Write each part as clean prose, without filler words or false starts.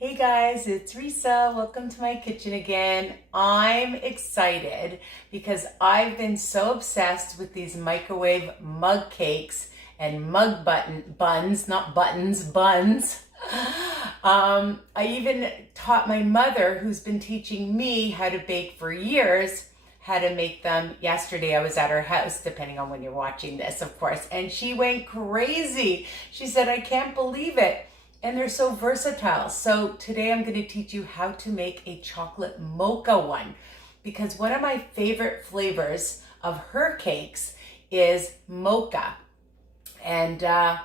Hey guys, it's Risa. Welcome to my kitchen again. I'm excited because I've been so obsessed with these microwave mug cakes and buns, not buttons, buns. I even taught my mother, who's been teaching me how to bake for years, how to make them. Yesterday I was at her house, depending on when you're watching this, of course, and she went crazy. She said, I can't believe it. And they're so versatile. So today I'm going to teach you how to make a chocolate mocha one, because one of my favorite flavors of her cakes is mocha. And, I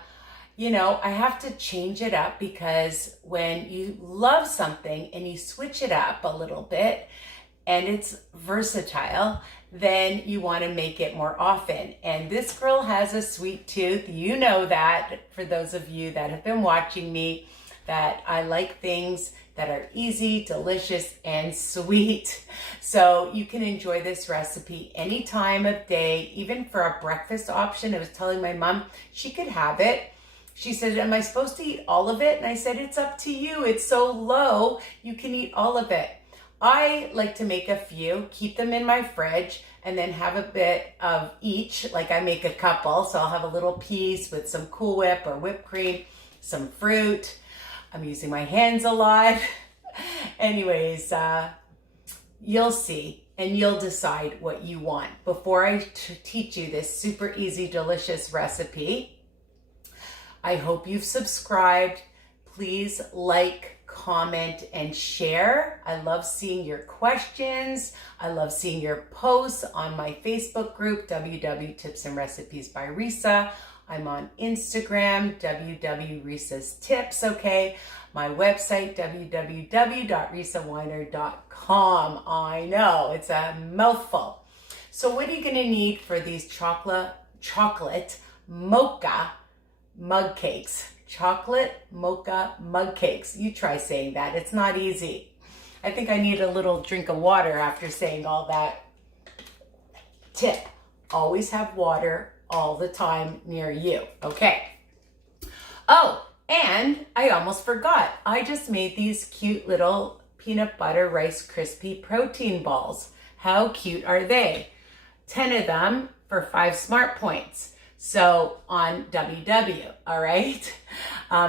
have to change it up, because when you love something and you switch it up a little bit and it's versatile, then you want to make it more often. And this girl has a sweet tooth. You know that, for those of you that have been watching me, that I like things that are easy, delicious, and sweet. So you can enjoy this recipe any time of day, even for a breakfast option. I was telling my mom she could have it. She said, am I supposed to eat all of it? And I said, it's up to you. It's so low, you can eat all of it. I like to make a few, keep them in my fridge, and then have a bit of each. Like I make a couple, so I'll have a little piece with some Cool Whip or whipped cream, some fruit. I'm using my hands a lot. Anyways, you'll see and you'll decide what you want. Before I teach you this super easy, delicious recipe, I hope you've subscribed. Please like, comment, and share. I love seeing your questions. I love seeing your posts on my Facebook group, WW Tips and Recipes by Risa. I'm on Instagram, WW Risa's Tips, okay? My website, www.risaweiner.com. I know, it's a mouthful. So what are you gonna need for these chocolate mocha mug cakes? Chocolate mocha mug cakes. You try saying that. It's not easy. I think I need a little drink of water after saying all that. Tip, always have water all the time near you, okay? Oh, and I almost forgot. I just made these cute little peanut butter Rice Krispie protein balls. How cute are they? 10 of them for 5 smart points. So on WW, all right?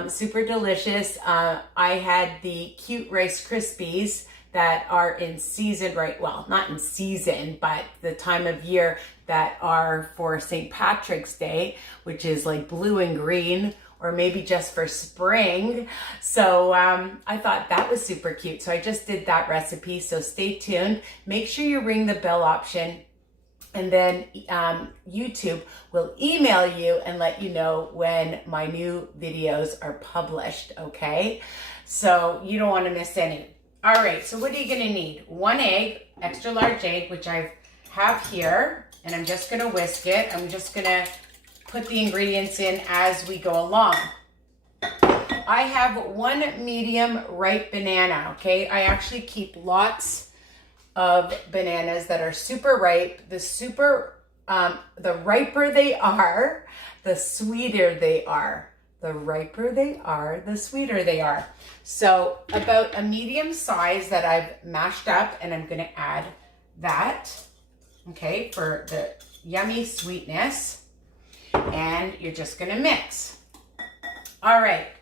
Super delicious. I had the cute Rice Krispies that are in season, right? Well, not in season, but the time of year that are for St. Patrick's Day, which is like blue and green, or maybe just for spring. So I thought that was super cute. So I just did that recipe. So stay tuned. Make sure you ring the bell option, and then YouTube will email you and let you know when my new videos are published, okay? So you don't want to miss any. All right, so what are you gonna need? 1 egg, extra large egg, which I have here, and I'm just gonna whisk it. I'm just gonna put the ingredients in as we go along. I have 1 medium ripe banana, okay? I actually keep lots of bananas that are super ripe. The riper they are, the sweeter they are. The riper they are, the sweeter they are. So about a medium size that I've mashed up, and I'm gonna add that, okay, for the yummy sweetness. And you're just gonna mix. All right,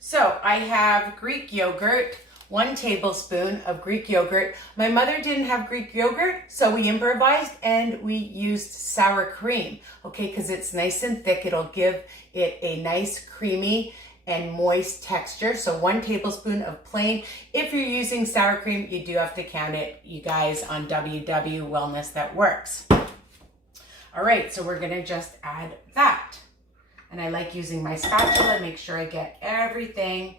so I have Greek yogurt, 1 tablespoon of Greek yogurt. My mother didn't have Greek yogurt, so we improvised and we used sour cream, okay, because it's nice and thick. It'll give it a nice creamy and moist texture. So 1 tablespoon of plain. If you're using sour cream, you do have to count it, you guys, on WW Wellness That Works. All right, so we're gonna just add that. And I like using my spatula, make sure I get everything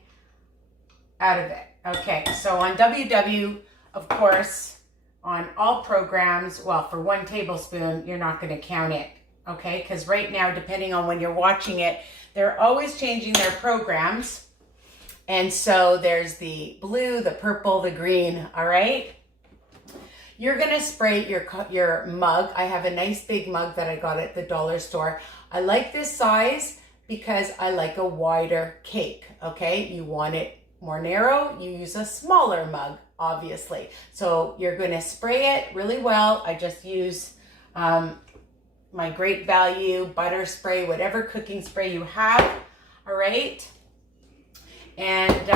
out of it. Okay, so on WW, of course, on all programs, well, for 1 tablespoon, you're not gonna count it, okay? Because right now, depending on when you're watching it, they're always changing their programs. And so there's the blue, the purple, the green, all right? You're gonna spray your mug. I have a nice big mug that I got at the dollar store. I like this size because I like a wider cake, okay? You want it more narrow, you use a smaller mug, obviously. So you're going to spray it really well. I just use my Great Value butter spray, whatever cooking spray you have. All right. And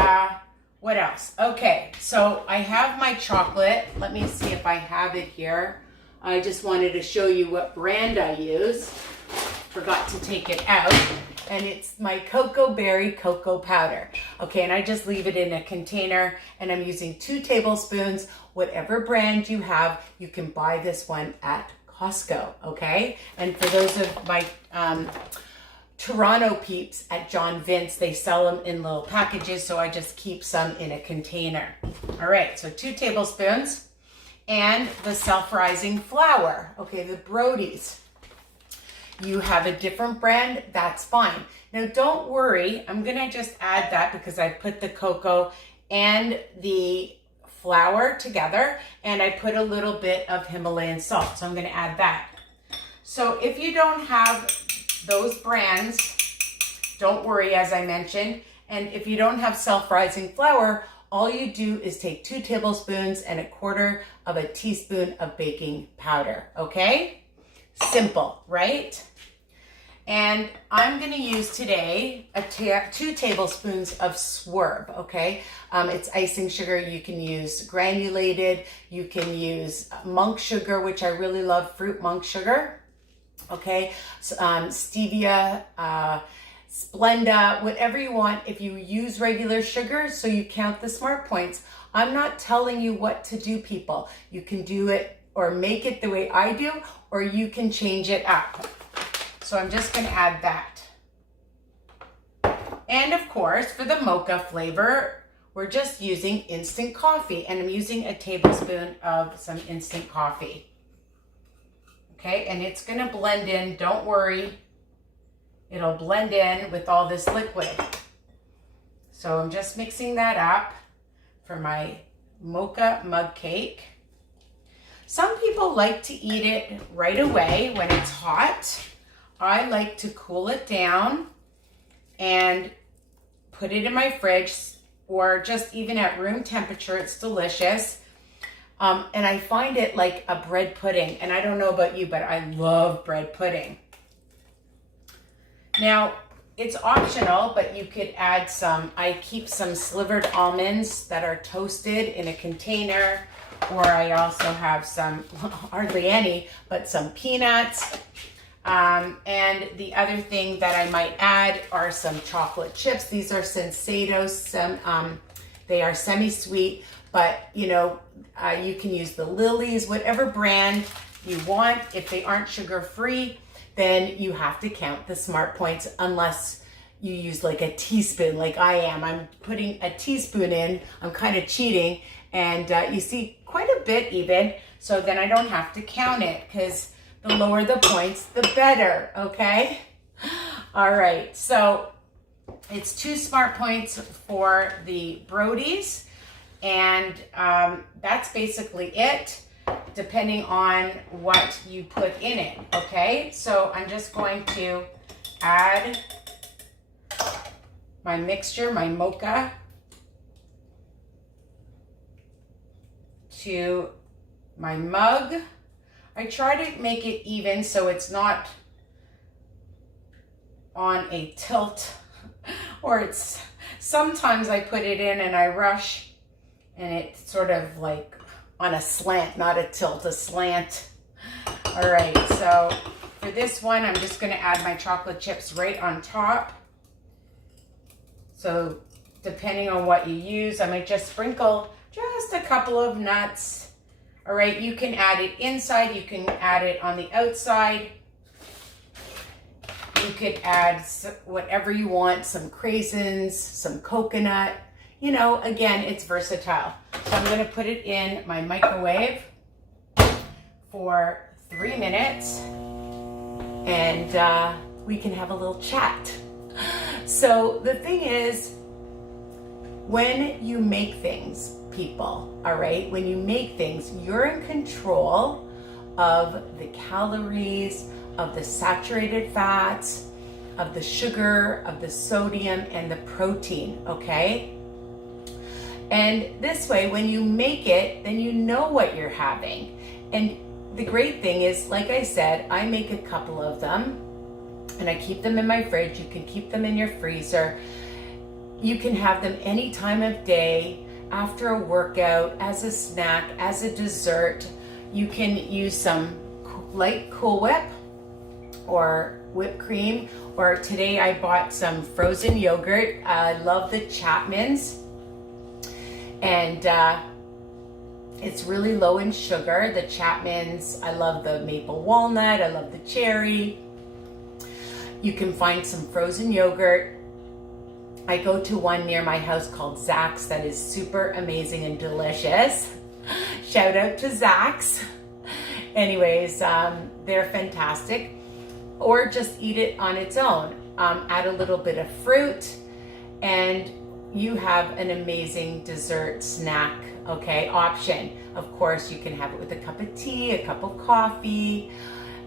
what else? Okay, so I have my chocolate. Let me see if I have it here. I just wanted to show you what brand I use. Forgot to take it out. And it's my cocoa berry cocoa powder. Okay, and I just leave it in a container, and I'm using 2 tablespoons. Whatever brand you have, you can buy this one at Costco, okay? And for those of my Toronto peeps at John Vince, they sell them in little packages, so I just keep some in a container. All right, so 2 tablespoons. And the self-rising flour, okay, the Brody's. You have a different brand, that's fine. Now don't worry, I'm gonna just add that because I put the cocoa and the flour together, and I put a little bit of Himalayan salt, so I'm gonna add that. So if you don't have those brands, don't worry, as I mentioned, and if you don't have self-rising flour, all you do is take 2 tablespoons and 1/4 of a teaspoon of baking powder, okay? Simple, right? And I'm gonna use today 2 tablespoons of swerve, okay? It's icing sugar. You can use granulated, you can use monk sugar, which I really love, fruit monk sugar, okay? So, stevia, Splenda, whatever you want. If you use regular sugar, so you count the smart points. I'm not telling you what to do, people. You can do it or make it the way I do, or you can change it up. So I'm just gonna add that. And of course, for the mocha flavor, we're just using instant coffee, and I'm using a tablespoon of some instant coffee. Okay, and it's gonna blend in, don't worry. It'll blend in with all this liquid. So I'm just mixing that up for my mocha mug cake. Some people like to eat it right away when it's hot. I like to cool it down and put it in my fridge, or just even at room temperature. It's delicious. And I find it like a bread pudding. And I don't know about you, but I love bread pudding. Now, it's optional, but you could add some, I keep some slivered almonds that are toasted in a container, or I also have some, hardly any, but some peanuts. And the other thing that I might add are some chocolate chips. These are Sensatos. They are semi-sweet, but you know, you can use the Lily's, whatever brand you want. If they aren't sugar-free, then you have to count the smart points, unless you use like a teaspoon like I am. I'm putting a teaspoon in. I'm kind of cheating, and you see quite a bit even, so then I don't have to count it, because the lower the points, the better, okay? All right, so it's 2 smart points for the Brody's, and that's basically it, depending on what you put in it, okay? So I'm just going to add my mixture, my mocha, to my mug. I try to make it even so it's not on a tilt, or it's, sometimes I put it in and I rush and it's sort of like on a slant, not a tilt, a slant. All right, so for this one, I'm just gonna add my chocolate chips right on top. So depending on what you use, I might just sprinkle just a couple of nuts. All right, you can add it inside, you can add it on the outside. You could add whatever you want, some craisins, some coconut. You know, again, it's versatile. So I'm gonna put it in my microwave for 3 minutes, and we can have a little chat. So the thing is, when you make things, people, all right, when you make things, you're in control of the calories, of the saturated fats, of the sugar, of the sodium, and the protein, okay? And this way, when you make it, then you know what you're having. And the great thing is, like I said, I make a couple of them and I keep them in my fridge. You can keep them in your freezer. You can have them any time of day, after a workout, as a snack, as a dessert. You can use some light Cool Whip or whipped cream, or today I bought some frozen yogurt. I love the Chapman's, and it's really low in sugar. The Chapman's, I love the maple walnut, I love the cherry. You can find some frozen yogurt. I go to one near my house called Zach's that is super amazing and delicious. Shout out to Zach's. Anyways, they're fantastic. Or just eat it on its own. Add a little bit of fruit and you have an amazing dessert snack, okay, option. Of course, you can have it with a cup of tea, a cup of coffee.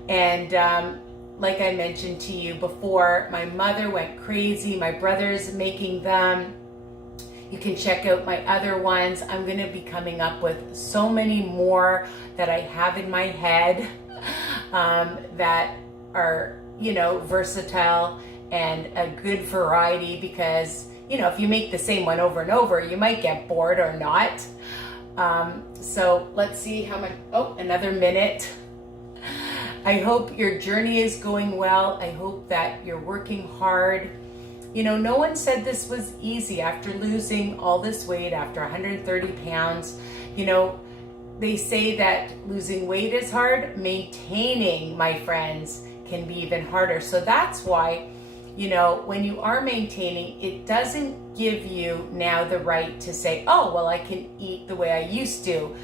And like I mentioned to you before, my mother went crazy. My brother's making them. You can check out my other ones. I'm going to be coming up with so many more that I have in my head that are, you know, versatile and a good variety, because, you know, if you make the same one over and over, you might get bored or not. So let's see how much, oh, another minute. I hope your journey is going well. I hope that you're working hard. You know, no one said this was easy after losing all this weight, after 130 pounds. You know, they say that losing weight is hard. Maintaining, my friends, can be even harder. So that's why, you know, when you are maintaining, it doesn't give you now the right to say, oh, well, I can eat the way I used to.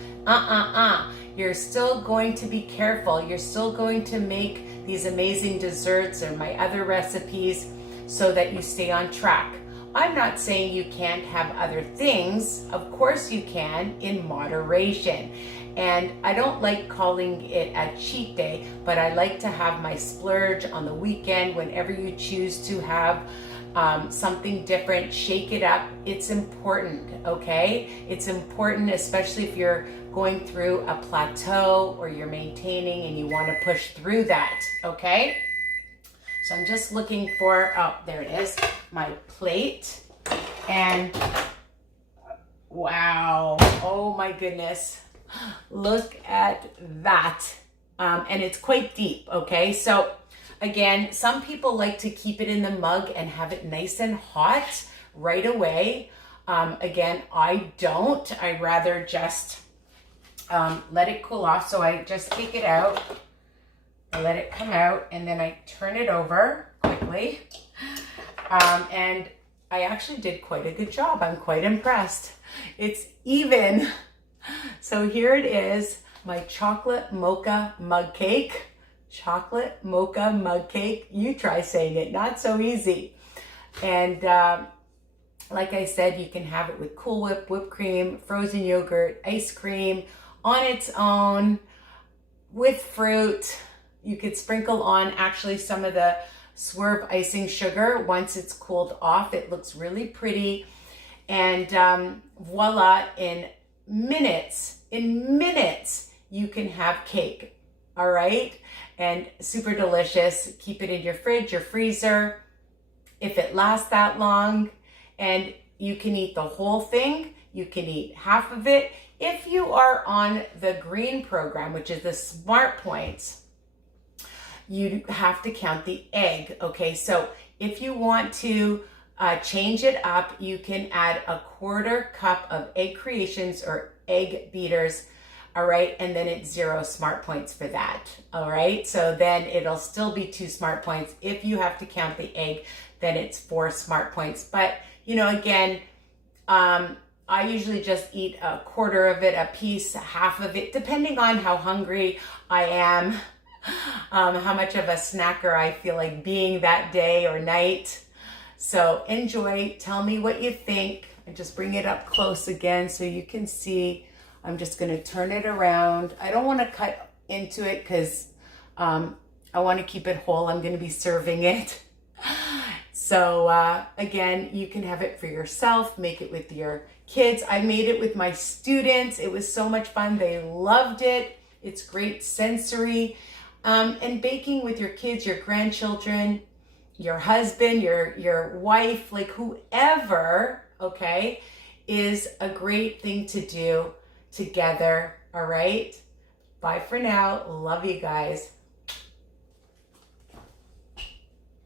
You're still going to be careful. You're still going to make these amazing desserts and my other recipes so that you stay on track. I'm not saying you can't have other things. Of course you can, in moderation. And I don't like calling it a cheat day, but I like to have my splurge on the weekend whenever you choose to have something different. Shake it up. It's important, okay? It's important, especially if you're going through a plateau or you're maintaining and you want to push through that, okay? So I'm just looking for, oh, there it is, my plate. And wow, oh my goodness, look at that. And it's quite deep, okay? So again, some people like to keep it in the mug and have it nice and hot right away. Again, I don't. I'd rather just let it cool off. So I just take it out, I let it come out, and then I turn it over quickly. And I actually did quite a good job. I'm quite impressed. It's even. So here it is, my chocolate mocha mug cake. Chocolate mocha mug cake. You try saying it, not so easy. And like I said, you can have it with Cool Whip, whipped cream, frozen yogurt, ice cream, on its own, with fruit. You could sprinkle on actually some of the Swerve icing sugar. Once it's cooled off, it looks really pretty. And voila, in minutes, you can have cake, all right? And super delicious. Keep it in your fridge, your freezer, if it lasts that long. And you can eat the whole thing. You can eat half of it. If you are on the green program, which is the Smart Points, you have to count the egg, okay? So if you want to change it up, you can add a 1/4 cup of egg creations or egg beaters, all right? And then it's 0 Smart Points for that, all right? So then it'll still be 2 Smart Points. If you have to count the egg, then it's 4 Smart Points. But, you know, again, I usually just eat a 1/4 of it, a piece, half of it, depending on how hungry I am, how much of a snacker I feel like being that day or night. So enjoy, tell me what you think, and just bring it up close again so you can see. I'm just gonna turn it around. I don't wanna cut into it because I wanna keep it whole. I'm gonna be serving it. So again, you can have it for yourself, make it with your kids. I made it with my students. It was so much fun. They loved it. It's great sensory. And baking with your kids, your grandchildren, your husband, your wife, like whoever, okay, is a great thing to do together. All right. Bye for now. Love you guys.